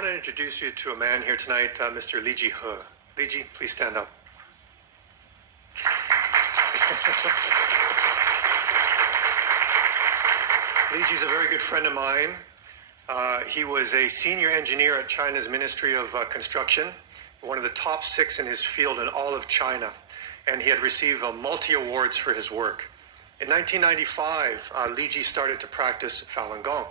want to introduce you to a man here tonight, Mr. Li Ji. Li Ji, please stand up. Li Ji's a very good friend of mine. He was a senior engineer at China's Ministry of Construction, one of the top 6 in his field in all of China, and he had received multi-awards for his work. In 1995, Li Ji started to practice Falun Gong.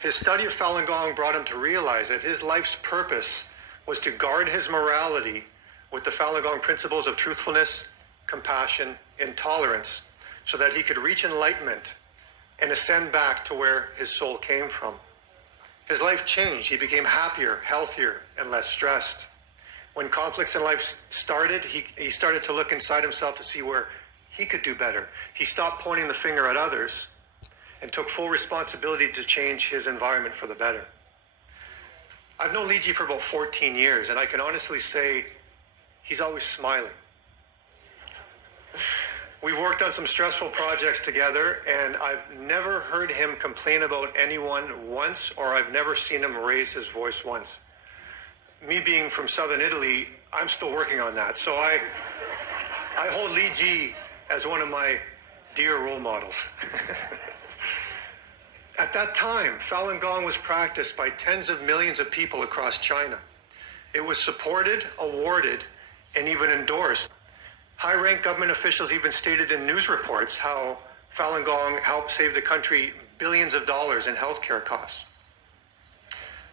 His study of Falun Gong brought him to realize that his life's purpose was to guard his morality with the Falun Gong principles of truthfulness, compassion, and tolerance, so that he could reach enlightenment and ascend back to where his soul came from. His life changed. He became happier, healthier, and less stressed. When conflicts in life started, he started to look inside himself to see where he could do better. He stopped pointing the finger at others and took full responsibility to change his environment for the better. I've known Li Ji for about 14 years, and I can honestly say he's always smiling. We've worked on some stressful projects together, and I've never heard him complain about anyone once, or I've never seen him raise his voice once. Me being from southern Italy, I'm still working on that. So I hold Li Ji as one of my dear role models. At that time, Falun Gong was practiced by tens of millions of people across China. It was supported, awarded, and even endorsed. High-ranked government officials even stated in news reports how Falun Gong helped save the country billions of dollars in healthcare costs.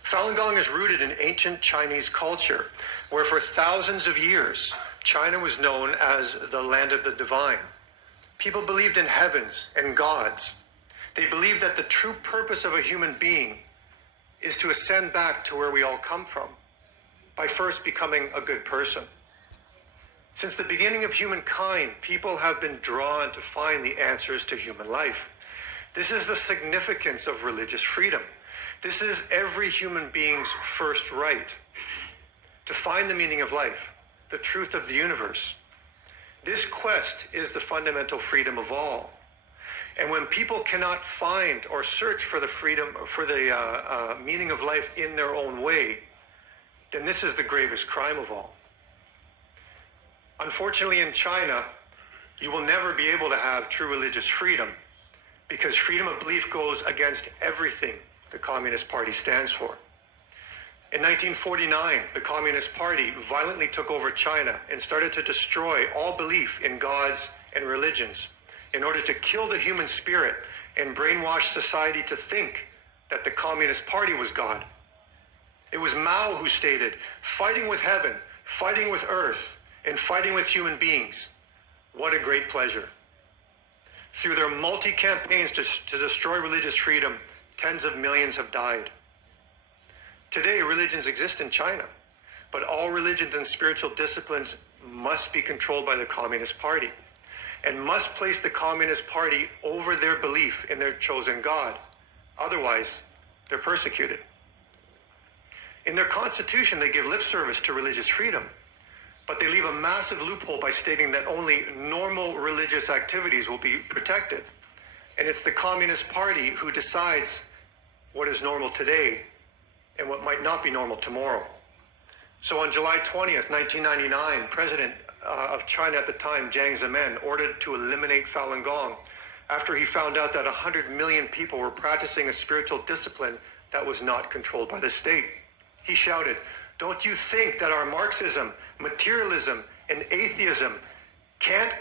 Falun Gong is rooted in ancient Chinese culture, where for thousands of years, China was known as the land of the divine. People believed in heavens and gods. They believed that the true purpose of a human being is to ascend back to where we all come from, by first becoming a good person. Since the beginning of humankind, people have been drawn to find the answers to human life. This is the significance of religious freedom. This is every human being's first right, to find the meaning of life, the truth of the universe. This quest is the fundamental freedom of all. And when people cannot find or search for the freedom, for the meaning of life in their own way, then this is the gravest crime of all. Unfortunately, in China, you will never be able to have true religious freedom, because freedom of belief goes against everything the Communist Party stands for. In 1949, the Communist Party violently took over China and started to destroy all belief in gods and religions in order to kill the human spirit and brainwash society to think that the Communist Party was God. It was Mao who stated, "Fighting with heaven, fighting with earth, and fighting with human beings. What a great pleasure." Through their multi-campaigns to destroy religious freedom, tens of millions have died. Today, religions exist in China, but all religions and spiritual disciplines must be controlled by the Communist Party and must place the Communist Party over their belief in their chosen God. Otherwise, they're persecuted. In their constitution, they give lip service to religious freedom, but they leave a massive loophole by stating that only normal religious activities will be protected. And it's the Communist Party who decides what is normal today and what might not be normal tomorrow. So on July 20th, 1999, President of China at the time, Jiang Zemin, ordered to eliminate Falun Gong after he found out that 100 million people were practicing a spiritual discipline that was not controlled by the state. He shouted, "Don't you think that our Marxism, materialism, and atheism can't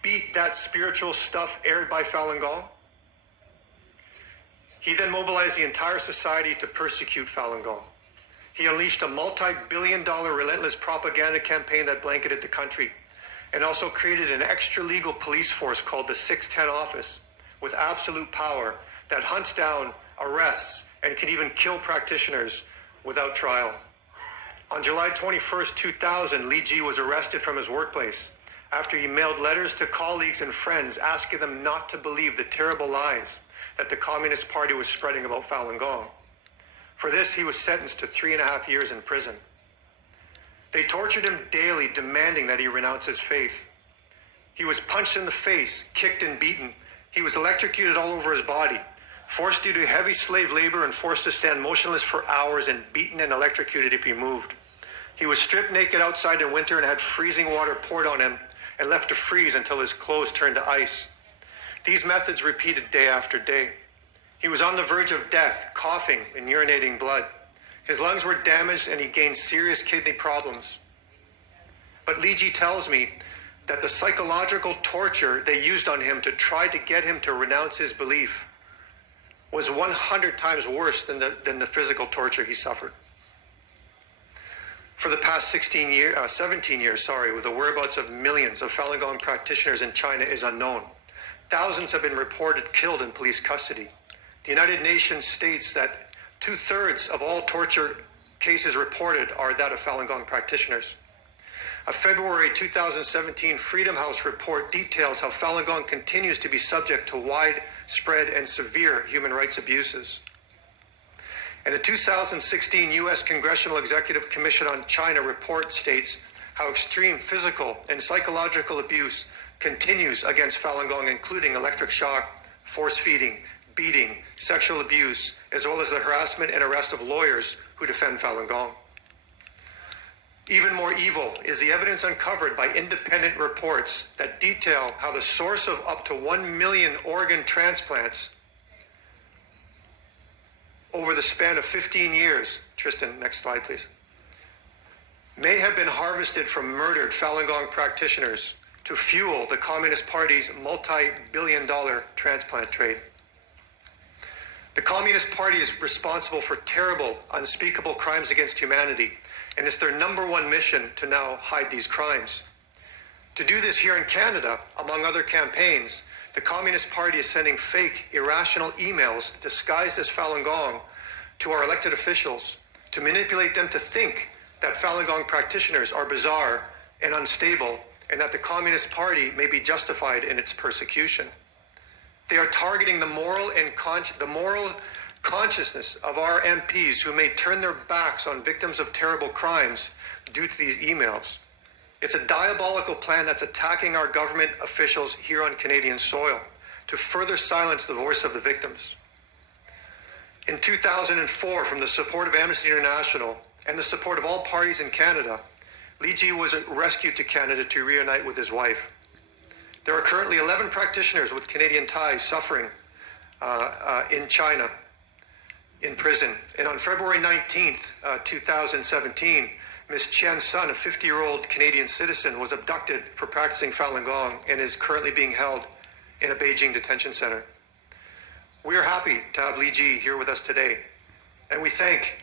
beat that spiritual stuff aired by Falun Gong?" He then mobilized the entire society to persecute Falun Gong. He unleashed a multi-billion-dollar relentless propaganda campaign that blanketed the country, and also created an extra-legal police force called the 610 Office, with absolute power that hunts down, arrests, and can even kill practitioners without trial. On July 21st, 2000, Li Ji was arrested from his workplace after he mailed letters to colleagues and friends asking them not to believe the terrible lies that the Communist Party was spreading about Falun Gong. For this, he was sentenced to 3.5 years in prison. They tortured him daily, demanding that he renounce his faith. He was punched in the face, kicked and beaten. He was electrocuted all over his body. forced due to heavy slave labor and forced to stand motionless for hours and beaten and electrocuted if he moved. He was stripped naked outside in winter and had freezing water poured on him and left to freeze until his clothes turned to ice. These methods repeated day after day. He was on the verge of death, coughing and urinating blood. His lungs were damaged and he gained serious kidney problems. But Li Ji tells me that the psychological torture they used on him to try to get him to renounce his belief was 100 times worse than the physical torture he suffered. For the past 17 years, with the whereabouts of millions of Falun Gong practitioners in China is unknown. Thousands have been reported killed in police custody. The United Nations states that 2/3 of all torture cases reported are that of Falun Gong practitioners. A February 2017 Freedom House report details how Falun Gong continues to be subject to widespread and severe human rights abuses. And a 2016 U.S. Congressional Executive Commission on China report states how extreme physical and psychological abuse continues against Falun Gong, including electric shock, force feeding, beating, sexual abuse, as well as the harassment and arrest of lawyers who defend Falun Gong. Even more evil is the evidence uncovered by independent reports that detail how the source of up to 1 million organ transplants over the span of 15 years, Tristan, next slide please, may have been harvested from murdered Falun Gong practitioners to fuel the Communist Party's multi-billion-dollar transplant trade. The Communist Party is responsible for terrible, unspeakable crimes against humanity, and it's their number one mission to now hide these crimes. To do this here in Canada, among other campaigns, the Communist Party is sending fake, irrational emails disguised as Falun Gong to our elected officials to manipulate them to think that Falun Gong practitioners are bizarre and unstable and that the Communist Party may be justified in its persecution. They are targeting the moral consciousness of our MPs who may turn their backs on victims of terrible crimes due to these emails. It's a diabolical plan that's attacking our government officials here on Canadian soil to further silence the voice of the victims. In 2004, from the support of Amnesty International and the support of all parties in Canada, Li Ji was rescued to Canada to reunite with his wife. There are currently 11 practitioners with Canadian ties suffering in China, in prison. And on February 19th, 2017, Ms. Qian's son, a 50-year-old Canadian citizen, was abducted for practicing Falun Gong and is currently being held in a Beijing detention center. We are happy to have Li Ji here with us today, and we thank